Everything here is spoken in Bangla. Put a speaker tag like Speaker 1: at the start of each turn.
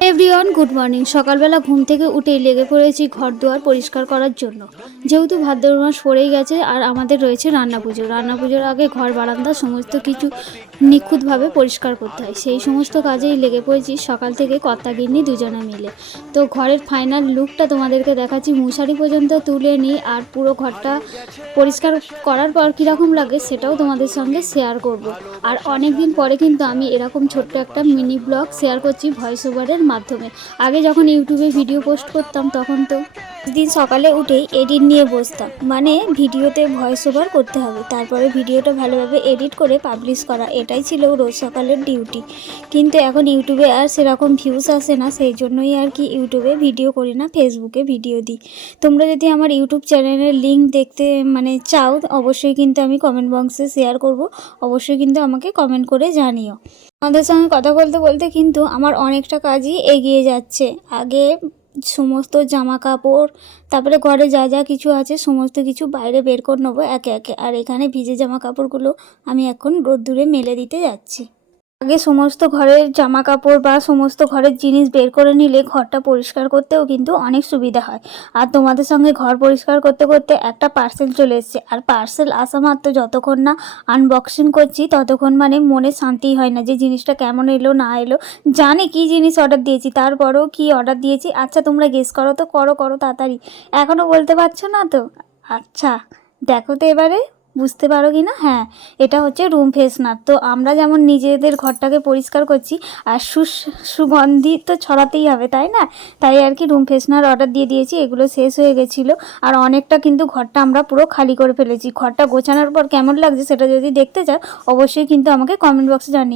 Speaker 1: এভরিওয়ান গুড মর্নিং সকালবেলা ঘুম থেকে উঠে লেগে পড়েছি ঘর দুয়ার পরিষ্কার করার জন্য। যেহেতু ভাদ্র মাস পড়েই গেছে আর আমাদের রয়েছে রান্না পুজো। রান্না পুজোর আগে ঘর, বারান্দা, সমস্ত কিছু নিখুঁতভাবে পরিষ্কার করতে হয়। সেই সমস্ত কাজেই লেগে পড়েছি সকাল থেকে কর্তা গিন্নি দুজনে মিলে। তো ঘরের ফাইনাল লুকটা তোমাদেরকে দেখাচ্ছি। মশারি পর্যন্ত তুলে নিই আর পুরো ঘরটা পরিষ্কার করার পর কীরকম লাগে সেটাও তোমাদের সঙ্গে শেয়ার করব। আর অনেক দিন পরে কিন্তু আমি এরকম ছোট্ট একটা মিনি ব্লগ শেয়ার করছি ভয়েস ওভারের মাধ্যমে। আগে যখন ইউটিউবে ভিডিও পোস্ট করতাম তখন তো দিন সকালে উঠেই এডিট নিয়ে বসতাম। মানে ভিডিওতে ভয়েস ওভার করতে হবে। তারপরে ভিডিওটা ভালোভাবে এডিট করে পাবলিশ করা। এটাই ছিল রোজ সকালের ডিউটি কিন্তু এখন ইউটিউবে আর সেরকম ভিউজ আসে না। সেই জন্যই আর কি ইউটিউবে ভিডিও করি না, ফেসবুকে ভিডিও দিই। তোমরা যদি আমার ইউটিউব চ্যানেলের লিঙ্ক দেখতে মানে চাও, অবশ্যই কিন্তু আমি কমেন্ট বক্সে শেয়ার করব। অবশ্যই কিন্তু আমাকে কমেন্ট করে জানিও। আমাদের সঙ্গে কথা বলতে বলতে কিন্তু আমার অনেকটা কাজই এগিয়ে যাচ্ছে। আগে সমস্ত জামা কাপড় তারপরে ঘরে যা যা কিছু আছে, সমস্ত কিছু বাইরে বের করে নেব একে একে। আর এখানে ভিজে জামা কাপড়গুলো আমি এখন রোদ্দুরে মেলে দিতে যাচ্ছি। আগে সমস্ত ঘরের জামা কাপড় বা সমস্ত ঘরের জিনিস বের করে নিলে ঘরটা পরিষ্কার করতেও কিন্তু অনেক সুবিধা হয়। আর তোমাদের সঙ্গে ঘর পরিষ্কার করতে করতে একটা পার্সেল চলে এসছে। আর পার্সেল আসা মাত্র যতক্ষণ না আনবক্সিং করছি, ততক্ষণ মানে মনে শান্তি হয় না যে জিনিসটা কেমন এলো, না এলো। জানি কি জিনিস অর্ডার দিয়েছি, তারপরেও কি অর্ডার দিয়েছি। আচ্ছা তোমরা গেস করো তো, করো করো তাড়াতাড়ি। এখনও বলতে পারছ না তো? আচ্ছা দেখো তো এবারে। বুঝতে পারো কি না? হ্যাঁ এটা হচ্ছে রুম ফ্রেশনার তো আমরা যেমন নিজেদের ঘরটাকে পরিষ্কার করছি, আর সুস, সুগন্ধি তো ছড়াতেই হবে, তাই না? তাই আর কি রুম ফ্রেশনার অর্ডার দিয়ে দিয়েছি, এগুলো শেষ হয়ে গেছিল। আর অনেকটা কিন্তু ঘরটা আমরা পুরো খালি করে ফেলেছি। ঘরটা গোছানোর পর কেমন লাগছে সেটা যদি দেখতে চাও, অবশ্যই কিন্তু আমাকে কমেন্ট বক্সে জানিয়ে